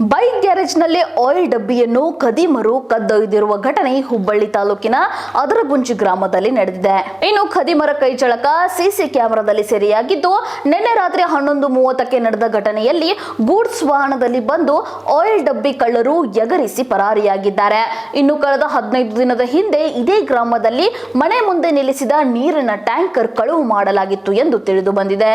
Bike ಗ್ಯಾರೇಜ್ನಲ್ಲಿ oil ಡಬ್ಬಿಯನ್ನು ಖದೀಮರು ಕದ್ದೊಯ್ದಿರುವ ಘಟನೆ ಹುಬ್ಬಳ್ಳಿ ತಾಲೂಕಿನ ಅದರಗುಂಜಿ ಗ್ರಾಮದಲ್ಲಿ ನಡೆದಿದೆ. ಇನ್ನು ಖದೀಮರ ಕೈಚಳಕ ಸಿಸಿ ಕ್ಯಾಮೆರಾದಲ್ಲಿ ಸೆರೆಯಾಗಿದ್ದು, ನಿನ್ನೆ ರಾತ್ರಿ 11:30ಕ್ಕೆ ನಡೆದ ಘಟನೆಯಲ್ಲಿ ಗೂಡ್ಸ್ ವಾಹನದಲ್ಲಿ ಬಂದು ಆಯಿಲ್ ಡಬ್ಬಿ ಕಳ್ಳರು ಎಗರಿಸಿ ಪರಾರಿಯಾಗಿದ್ದಾರೆ. ಇನ್ನು ಕಳೆದ 15 ದಿನದ ಹಿಂದೆ ಇದೇ ಗ್ರಾಮದಲ್ಲಿ ಮನೆ ಮುಂದೆ ನಿಲ್ಲಿಸಿದ ನೀರಿನ ಟ್ಯಾಂಕರ್ ಕಳುವು ಮಾಡಲಾಗಿತ್ತು ಎಂದು ತಿಳಿದು ಬಂದಿದೆ.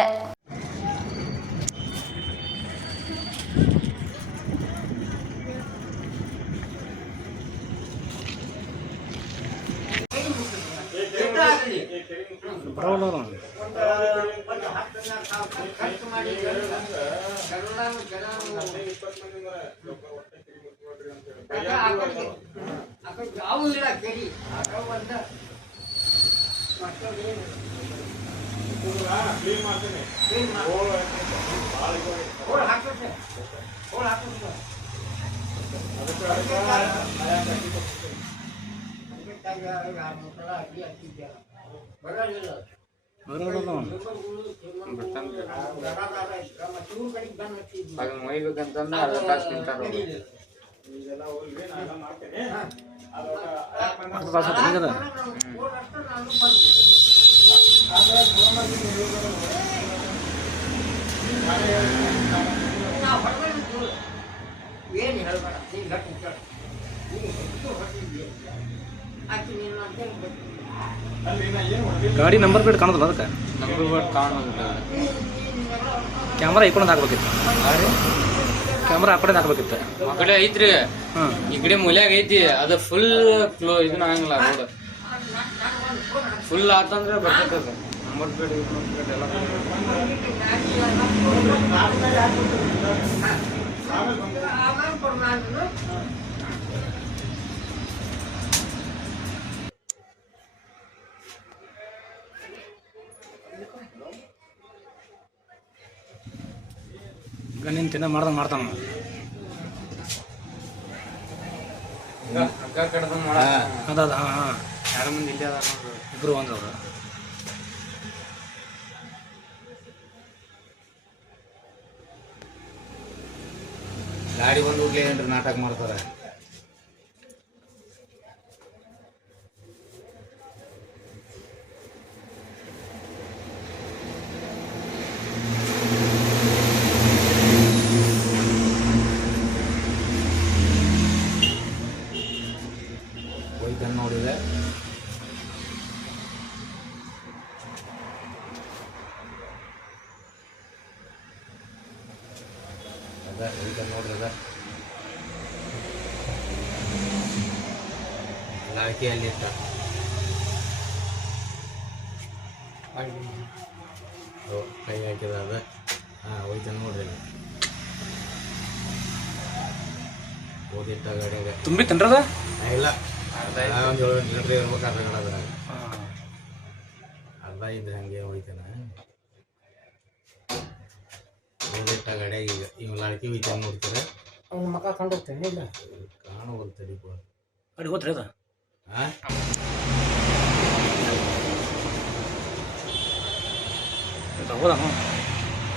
ಗಾಡಿ ನಂಬರ್ ಪ್ಲೇಟ್ ಕಾಣೋದಿಲ್ಲ, ಅದಕ್ಕೆ ನಂಬರ್ ಪ್ಲೇಟ್ ಕಾಣೋದಿಲ್ಲ. ಕ್ಯಾಮ್ರಾ ಈ ಕಡೆ ಹಾಕ್ಬೇಕಿತ್ತು. ಕ್ಯಾಮ್ರಾ ಆ ಕಡೆ ಹಾಕ್ಬೇಕಿತ್ತು. ಆ ಕಡೆ ಐತ್ರಿ, ಈ ಕಡೆ ಮೂಲ್ಯಾಗ ಐತಿ. ಅದು ಫುಲ್ ಇದನ್ನ ಆಗಂಗಿಲ್ಲ. ರೋಡ್ ಫುಲ್ ಆತಂದ್ರೆ ಬರ್ತೈತೆ. ನಂಬರ್ ಪ್ಲೇಟ್ ಎಲ್ಲ ಗಣ್ಣಿನ ತಿನ್ನ ಮಾಡ್ತಾನ. ಹಗ್ಗ ಕಡ್ದಂಗ್ ಮಾಡ ಅದ ಯಾರ ಮಂದಿ ಇಲ್ಲೇ ಅದಾರ ನೋಡ್ರಿ, ಇಬ್ರು ಒಂದವ್ರು. ಗಾಡಿ ಬಂದು ಹುಡ್ಲಿ ಏನ್ರಿ ನಾಟಕ ಮಾಡ್ತಾರೆ. ಹೋಯ್ತನ್ ನೋಡಿದೆ, ಅದ ಹೋಯ್ತನ್ ನೋಡ್ರಿ. ಅದ ಲಾಕಿ ಅಲ್ಲಿ ಇತ್ತ, ಕೈ ಹಾಕಿದ. ಅದ ಹೋಯ್ತನ್ ನೋಡ್ರಿ. ಓದಿಟ್ಟ ಗಾಡಿಯಾಗ ತುಂಬಿತ್ತೇನ್ರದ? ಇಲ್ಲ, ಒಂದು 7 ಲೀಟ್ರ್ ಇರ್ಬೇಕಾದ್ರೆ ಅದ್ರಾಗ ಅರ್ಧ ಇದ್ರೆ ಹಂಗೆ ಹೋಯ್ತಾನ. ಓದಿಟ್ಟ ಗಾಡಿಯಾಗ ಈಗ ಇವ್ ಲಾಕಿ ಹೋಯ್ತಾನ ನೋಡ್ತಾರೆ. ಅವ್ನ ಮಕ್ಕ ಕಂಡೋಗ್ತೇನೆ ಇಲ್ಲ ಕಾಣುವಲ್ ತಡಿಪ ಗಾಡಿ ಹೋತ್ರಿ ಅದ. ಹಾಂ ಹೋದ